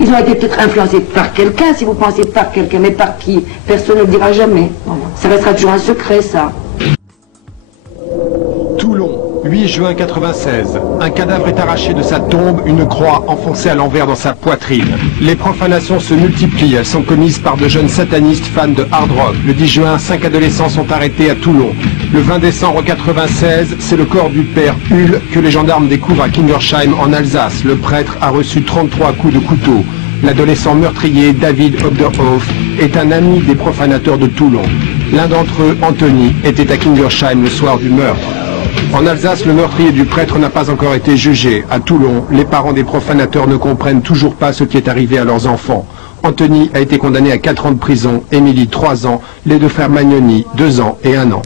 Ils ont été peut-être influencés par quelqu'un, si vous pensez par quelqu'un, mais par qui? Personne ne le dira jamais. Ça restera toujours un secret, ça. Toulon, 8 juin 96. Un cadavre est arraché de sa tombe, une croix enfoncée à l'envers dans sa poitrine. Les profanations se multiplient, elles sont commises par de jeunes satanistes fans de hard rock. Le 10 juin, 5 adolescents sont arrêtés à Toulon. Le 20 décembre 96, c'est le corps du père Hull que les gendarmes découvrent à Kingersheim en Alsace. Le prêtre a reçu 33 coups de couteau. L'adolescent meurtrier, David Obderhoff, est un ami des profanateurs de Toulon. L'un d'entre eux, Anthony, était à Kingersheim le soir du meurtre. En Alsace, le meurtrier du prêtre n'a pas encore été jugé. À Toulon, les parents des profanateurs ne comprennent toujours pas ce qui est arrivé à leurs enfants. Anthony a été condamné à 4 ans de prison, Émilie 3 ans, les deux frères Magnoni 2 ans et 1 an.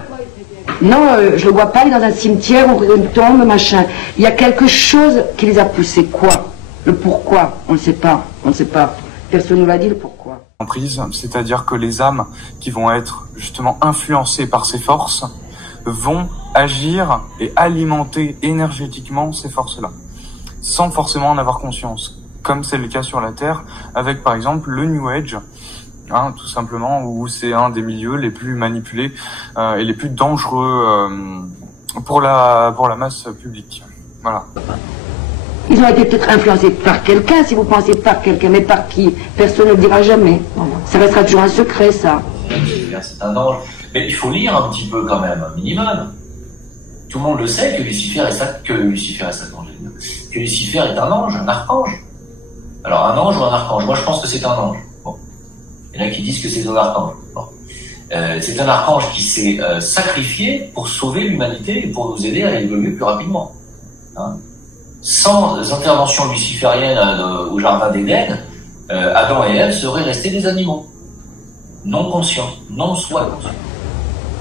Non, je le vois pas, il est dans un cimetière, on une tombe, machin. Il y a quelque chose qui les a poussés. Quoi? Le pourquoi? On ne sait pas. On ne sait pas. Personne ne nous l'a dit le pourquoi. Emprise, c'est-à-dire que les âmes qui vont être justement influencées par ces forces vont agir et alimenter énergétiquement ces forces-là, sans forcément en avoir conscience, comme c'est le cas sur la Terre, avec par exemple le New Age, tout simplement, où c'est un des milieux les plus manipulés et les plus dangereux pour la masse publique. Voilà. Ils ont été peut-être influencés par quelqu'un, si vous pensez par quelqu'un, mais par qui? Personne ne le dira jamais. Ça restera toujours un secret, ça. C'est un ange. Mais il faut lire un petit peu quand même, un minimum. Tout le monde le sait que Lucifer est Satan, que Lucifer est un ange, un archange. Alors un ange ou un archange? Moi je pense que c'est un ange. Bon. Il y en a qui disent que c'est un archange. Bon. C'est un archange qui s'est sacrifié pour sauver l'humanité et pour nous aider à évoluer plus rapidement. Sans intervention luciférienne au jardin d'Éden, Adam et Ève seraient restés des animaux. Non conscients, non soi conscients.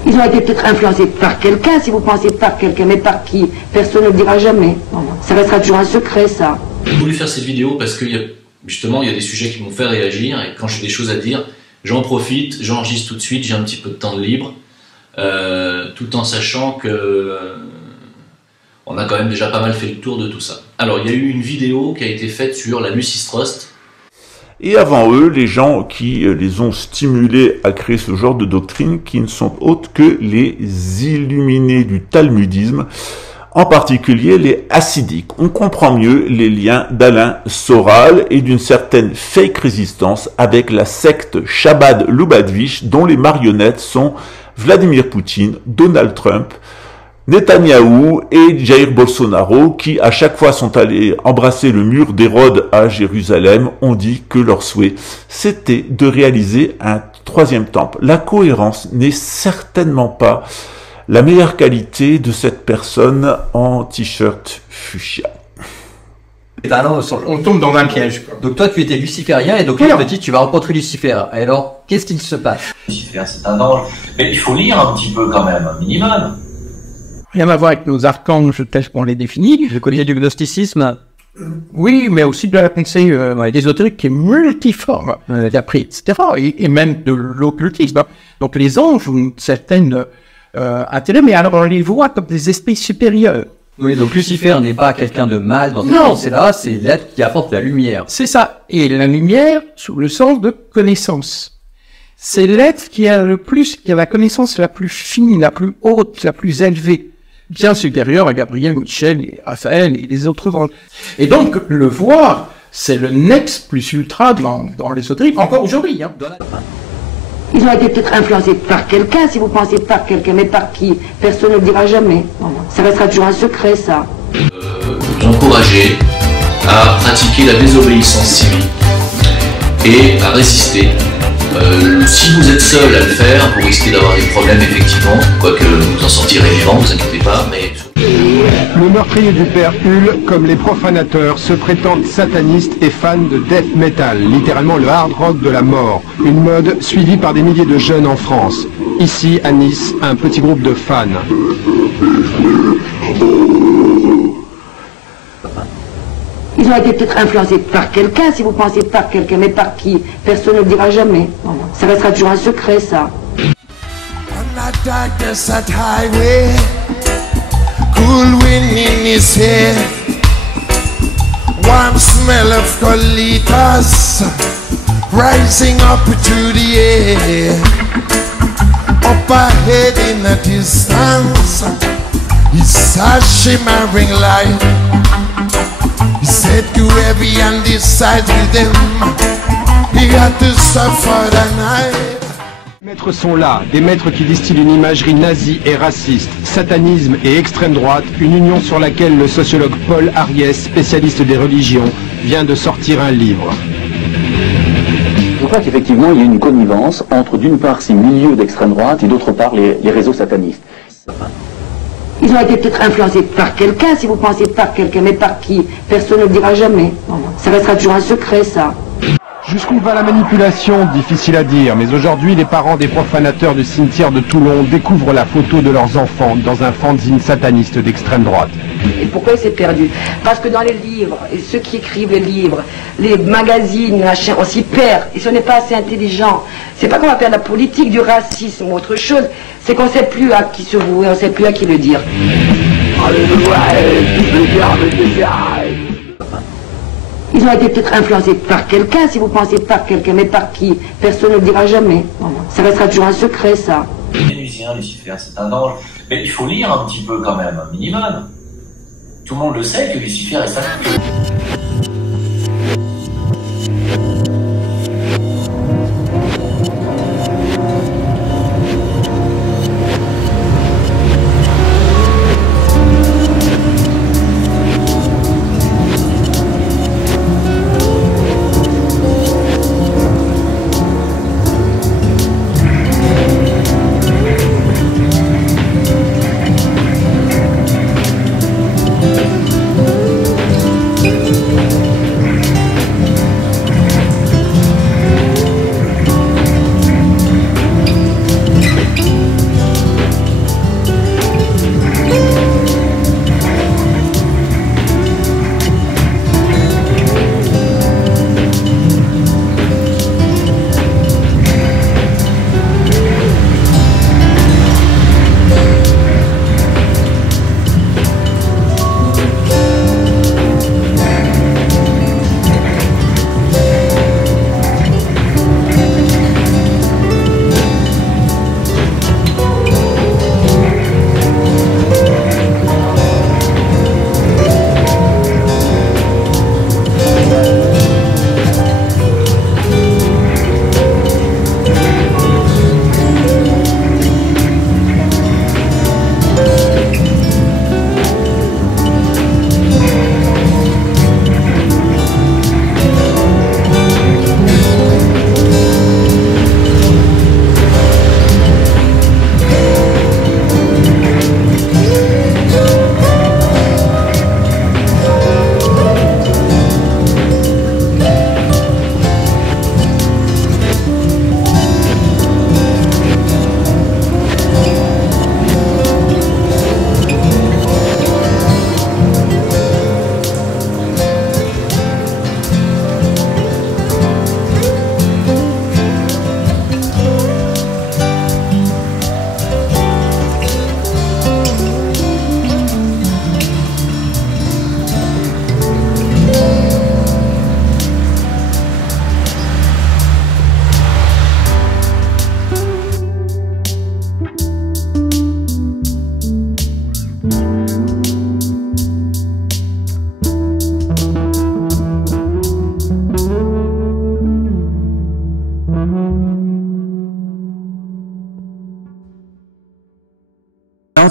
Ils ont été peut-être influencés par quelqu'un, si vous pensez par quelqu'un, mais par qui? Personne ne le dira jamais. Ça restera toujours un secret, ça. J'ai voulu faire cette vidéo parce que justement, il y a des sujets qui m'ont fait réagir, et quand j'ai des choses à dire, j'en profite, j'enregistre tout de suite, j'ai un petit peu de temps de libre, tout en sachant que on a quand même déjà pas mal fait le tour de tout ça. Alors, il y a eu une vidéo qui a été faite sur la Lucistrust. Et avant eux, les gens qui les ont stimulés à créer ce genre de doctrine, qui ne sont autres que les illuminés du talmudisme, en particulier les hassidiques. On comprend mieux les liens d'Alain Soral et d'une certaine fake résistance avec la secte Chabad Lubavitch, dont les marionnettes sont Vladimir Poutine, Donald Trump, Netanyahou et Jair Bolsonaro, qui à chaque fois sont allés embrasser le mur d'Hérode à Jérusalem, ont dit que leur souhait c'était de réaliser un 3e temple. La cohérence n'est certainement pas la meilleure qualité de cette personne en t-shirt fuchsia. On tombe dans un piège. Donc toi tu étais luciférien et donc tu te dis tu vas rencontrer Lucifer. Et alors qu'est-ce qu'il se passe? Lucifer c'est un ange. Mais il faut lire un petit peu quand même, un minimum. Rien à voir avec nos archanges tels qu'on les définit. Je connais du gnosticisme. Oui, mais aussi de la pensée ésotérique qui est multiforme, d'après, etc. Et même de l'occultisme. Donc les anges ont une certaine intérêt, mais alors on les voit comme des esprits supérieurs. Oui, donc Lucifer n'est pas quelqu'un de mal dans cette pensée-là, c'est l'être qui apporte la lumière. C'est ça. Et la lumière sous le sens de connaissance. C'est l'être qui a la connaissance la plus fine, la plus haute, la plus élevée. Bien supérieur à Gabriel, Michel et Raphaël et les autres anges. Et donc, le voir, c'est le next plus ultra dans l'ésotérisme, encore aujourd'hui. Ils ont été peut-être influencés par quelqu'un, si vous pensez par quelqu'un, mais par qui? Personne ne le dira jamais. Ça restera toujours un secret, ça. J'encourageais à pratiquer la désobéissance civique et à résister. Si vous êtes seul à le faire, vous risquez d'avoir des problèmes effectivement, quoique vous en sortirez vivant, vous inquiétez pas, mais... Le meurtrier du père Hull, comme les profanateurs, se prétendent satanistes et fans de death metal, littéralement le hard rock de la mort, une mode suivie par des milliers de jeunes en France. Ici, à Nice, un petit groupe de fans. Ils ont été peut-être influencés par quelqu'un, si vous pensez par quelqu'un, mais par qui? Personne ne le dira jamais. Ça restera toujours un secret, ça. Cool wind in his hair, Warm smell of colitas rising up to the air. Up ahead in the distance is a shimmering light. He said to heavy on this side with them. He had to suffer the night. Les maîtres sont là, des maîtres qui distillent une imagerie nazie et raciste, satanisme et extrême droite, une union sur laquelle le sociologue Paul Ariès, spécialiste des religions, vient de sortir un livre. Je crois qu'effectivement il y a une connivence entre d'une part ces milieux d'extrême droite et d'autre part les réseaux satanistes. Ils ont été peut-être influencés par quelqu'un, si vous pensez par quelqu'un, mais par qui? Personne ne le dira jamais. Ça restera toujours un secret, ça. Jusqu'où va la manipulation? Difficile à dire, mais aujourd'hui les parents des profanateurs du cimetière de Toulon découvrent la photo de leurs enfants dans un fanzine sataniste d'extrême droite. Et pourquoi il s'est perdu? Parce que dans les livres, et ceux qui écrivent les livres, les magazines, machin, on s'y perd, et ce n'est pas assez intelligent. C'est pas qu'on va faire de la politique, du racisme ou autre chose, c'est qu'on ne sait plus à qui se vouer, on ne sait plus à qui le dire. Ils ont été peut-être influencés par quelqu'un, si vous pensez par quelqu'un, mais par qui? Personne ne le dira jamais. Ça restera toujours un secret, ça. Vénusien, Lucifer, c'est un ange. Mais il faut lire un petit peu quand même, un minimum. Tout le monde le sait que Lucifer est Satan.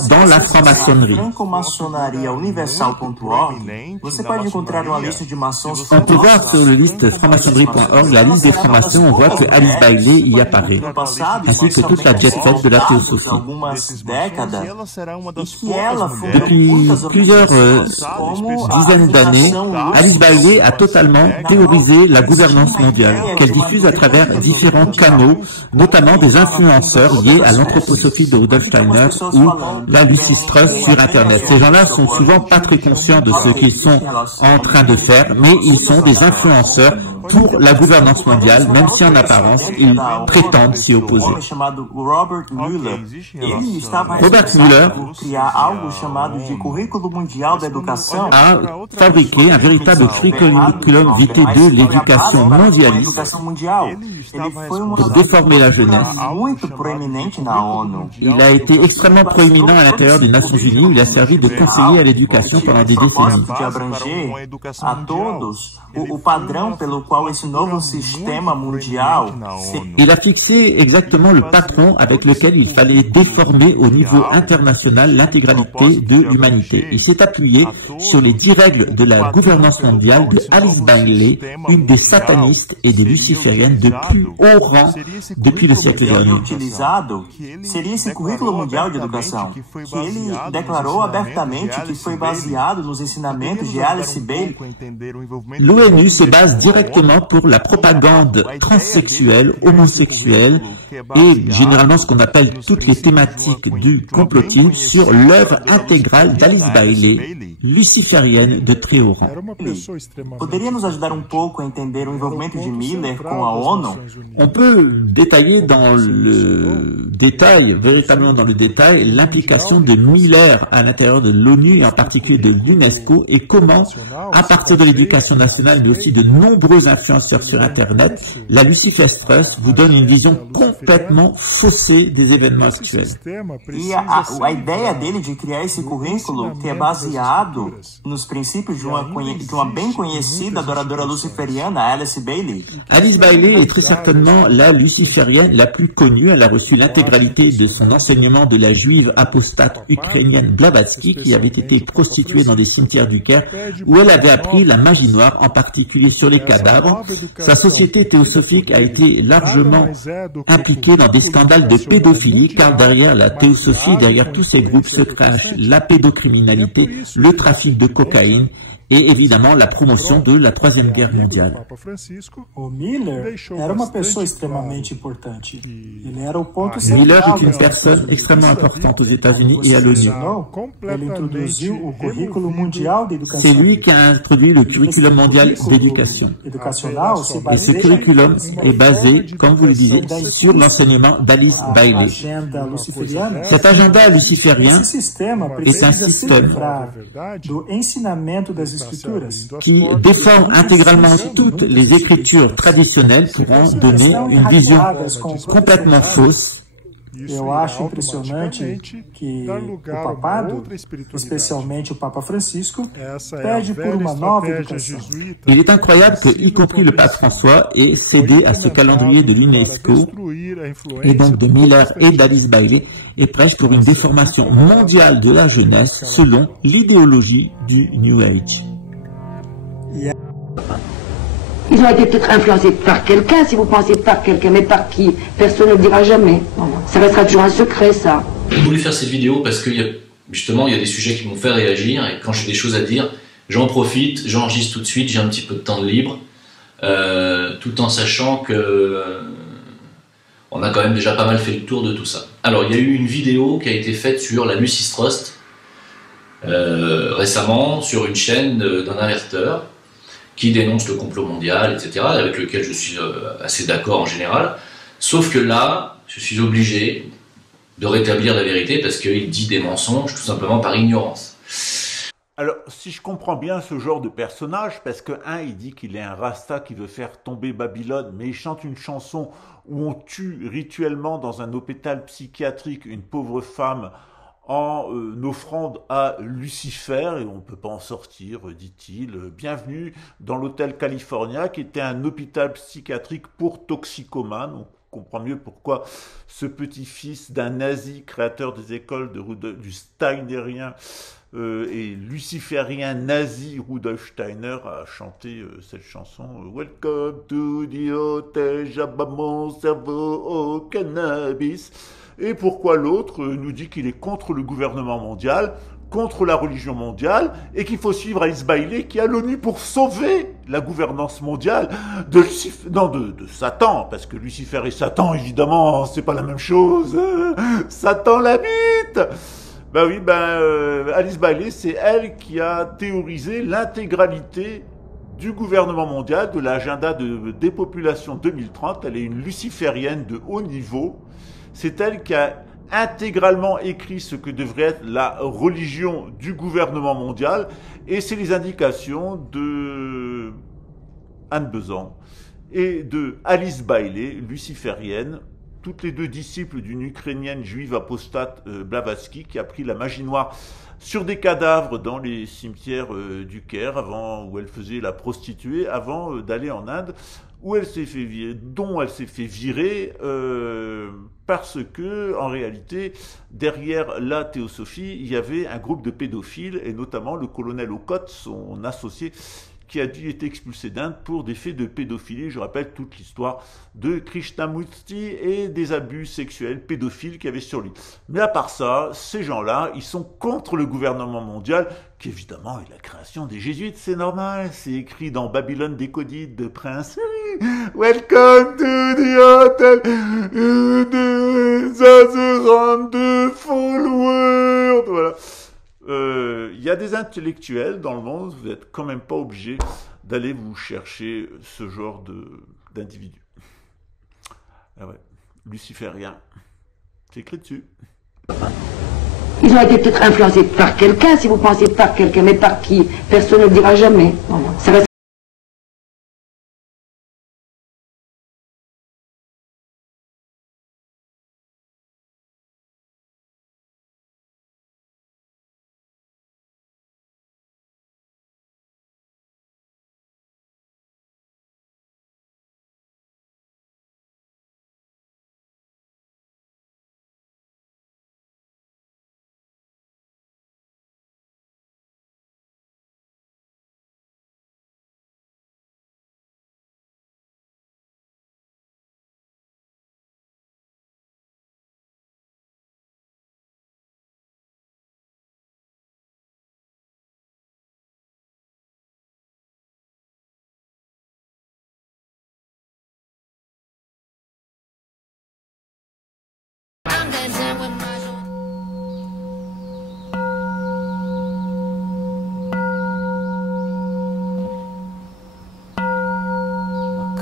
Dans la franc-maçonnerie. On peut voir sur le liste franc-maçonnerie.org la liste des francs-maçons, on voit que Alice Bailey y apparaît, ainsi que toute la jet set de la théosophie. Depuis plusieurs dizaines d'années, Alice Bailey a totalement théorisé la gouvernance mondiale, qu'elle diffuse à travers différents canaux, notamment des influenceurs liés à l'anthroposophie de Rudolf Steiner ou la Lucis Trust sur Internet. Ces gens-là sont souvent pas très conscients de ce qu'ils sont en train de faire, mais ils sont des influenceurs pour la gouvernance mondiale, même si en apparence, ils prétendent s'y opposer. Robert Mueller a fabriqué un véritable curriculum vitae de l'éducation mondialiste pour déformer la jeunesse. Il a été extrêmement proéminent à l'intérieur des Nations Unies où il a servi de conseiller à l'éducation pendant des décennies. Il a fixé exactement le patron avec lequel il fallait déformer au niveau international l'intégralité de l'humanité. Il s'est appuyé sur les 10 règles de la gouvernance mondiale de Alice Bailey, une des satanistes et des lucifériennes de plus haut rang depuis le siècle dernier. Seria esse currículo mundial de educação, que ele declarou abertamente que foi baseado nos ensinamentos de Alice Bailey. L'ONU se base directement pour la propagande transsexuelle, homosexuelle et généralement ce qu'on appelle toutes les thématiques du complotisme sur l'œuvre intégrale d'Alice Bailey, luciférienne de très haut rang. Poderia nos ajudar pouco a entender o envolvimento de Miller com a ONU? On peut détailler dans le détail, véritablement dans le détail, l'implication de Miller à l'intérieur de l'ONU et en particulier de l'UNESCO et comment, à partir de l'éducation nationale mais aussi de nombreux influenceurs sur Internet, la Lucifer Trust vous donne une vision complètement faussée des événements actuels. E a ideia dele de criar esse currículo que é baseado nos princípios de uma bem conhecida adoradora luciferiana, Alice Bailey. Alice Bailey est très certainement la luciférienne la plus connue. Elle a reçu l'intégralité de son enseignement de la juive apostate ukrainienne Blavatsky qui avait été prostituée dans des cimetières du Caire où elle avait appris la magie noire, en particulier sur les cadavres. Sa société théosophique a été largement impliquée dans des scandales de pédophilie car derrière la théosophie, derrière tous ces groupes se cache la pédocriminalité, le trafic de cocaïne et évidemment la promotion de la Troisième Guerre mondiale. Miller era uma pessoa extremamente importante. Ele era o ponto Miller est une personne extrêmement importante aux États-Unis et à l'ONU. Ele introduziu o currículo mundial de educação. C'est lui qui a introduit le curriculum mondial d'éducation. Et ce curriculum est basé, comme vous le disiez, sur l'enseignement d'Alice Bailey. Cet agenda luciférien est un système qui déforme intégralement toutes les écritures traditionnelles pour en donner une vision complètement fausse. Eu acho impressionante que o papado, especialmente o Papa Francisco, pede por uma nova educação. Il est incroyable que, y compris le pape François, ait cédé à ce calendrier de l'UNESCO, et donc de Miller et d'Alice Bailey, et prêche pour une déformation mondiale de la jeunesse selon l'idéologie du New Age. Ils ont été peut-être influencés par quelqu'un, si vous pensez par quelqu'un, mais par qui? Personne ne le dira jamais. Ça restera toujours un secret, ça. J'ai voulu faire cette vidéo parce que justement, il y a des sujets qui m'ont fait réagir, et quand j'ai des choses à dire, j'en profite, j'enregistre tout de suite, j'ai un petit peu de temps de libre, tout en sachant que on a quand même déjà pas mal fait le tour de tout ça. Alors, il y a eu une vidéo qui a été faite sur la Lucis Trust, récemment, sur une chaîne d'un averteur, qui dénonce le complot mondial, etc., avec lequel je suis assez d'accord en général. Sauf que là, je suis obligé de rétablir la vérité parce qu'il dit des mensonges tout simplement par ignorance. Alors, si je comprends bien ce genre de personnage, parce que il dit qu'il est un rasta qui veut faire tomber Babylone, mais il chante une chanson où on tue rituellement dans un hôpital psychiatrique une pauvre femme en offrande à Lucifer, et on ne peut pas en sortir, dit-il. Bienvenue dans l'hôtel California, qui était un hôpital psychiatrique pour toxicomanes. On comprend mieux pourquoi ce petit-fils d'un nazi, créateur des écoles du Steinerien et luciférien nazi Rudolf Steiner, a chanté cette chanson « Welcome to the hotel, j'abat mon cerveau au cannabis ». Et pourquoi l'autre nous dit qu'il est contre le gouvernement mondial, contre la religion mondiale, et qu'il faut suivre Alice Bailey qui a l'ONU pour sauver la gouvernance mondiale de Lucifer, non, de Satan, parce que Lucifer et Satan, évidemment, c'est pas la même chose. Satan l'habite. Ben oui, Alice Bailey, c'est elle qui a théorisé l'intégralité du gouvernement mondial, de l'agenda de dépopulation 2030. Elle est une luciférienne de haut niveau. C'est elle qui a intégralement écrit ce que devrait être la religion du gouvernement mondial, et c'est les indications de Anne Besant et de Alice Bailey, luciférienne, toutes les deux disciples d'une Ukrainienne juive apostate, Blavatsky, qui a pris la magie noire sur des cadavres dans les cimetières du Caire, où elle faisait la prostituée, avant d'aller en Inde, dont elle s'est fait virer, parce que, en réalité, derrière la théosophie, il y avait un groupe de pédophiles, et notamment le colonel Okot, son associé, qui a dû être expulsé d'Inde pour des faits de pédophilie. Je rappelle toute l'histoire de Krishnamurti et des abus sexuels pédophiles qu'il y avait sur lui. Mais à part ça, ces gens-là, ils sont contre le gouvernement mondial, qui évidemment est la création des jésuites, c'est normal, c'est écrit dans Babylone Décodite de Prince. Welcome to the hotel, the followers. Voilà. Il y a des intellectuels dans le monde, vous n'êtes quand même pas obligé d'aller vous chercher ce genre d'individus. Ah ouais, luciférien, c'est écrit dessus. Ils ont été peut-être influencés par quelqu'un, si vous pensez par quelqu'un, mais par qui? Personne ne le dira jamais. Ça reste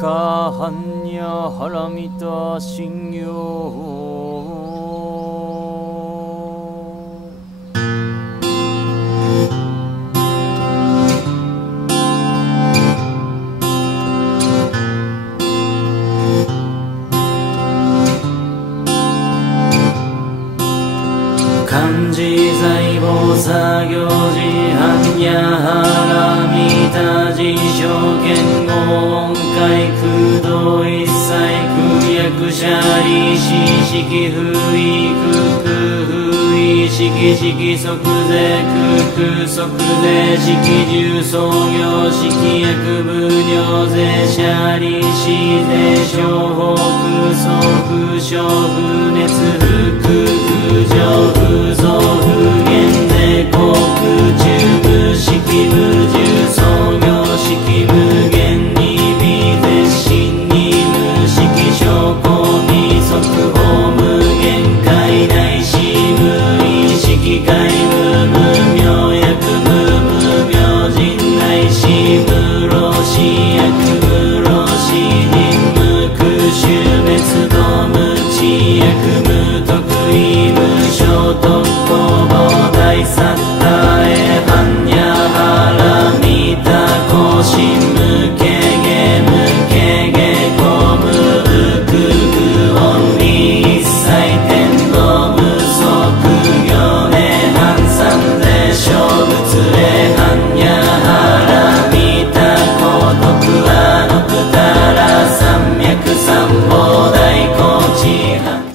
Kahanya haramita shingyo Kanji zaibo sagyo ji hanya haramita ji shoken go onkai kudo issai kuyaku shari shi shiki fui kuku fui shiki shiki sokuze kuku sokuze shiki ju sogyo shiki yaku bunyo ze shari shi ze shohoku soku shofu netsu fuku fujo fuzo fugen ze koku jubu shiki buju